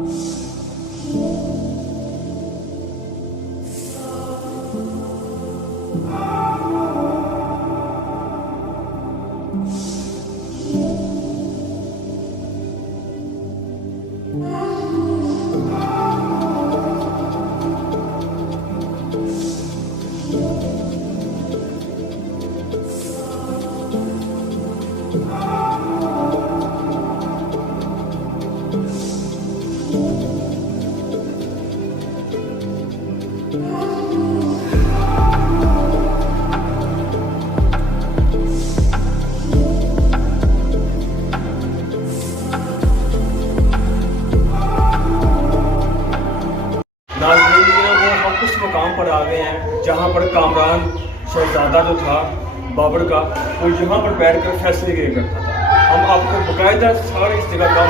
हम उस मकाम पर आ गए हैं जहाँ पर कामरान शहजादा जो था बाबर का, वो यहाँ पर बैठकर फैसले किया करता था। हम आपको बाकायदा सारे इस जगह का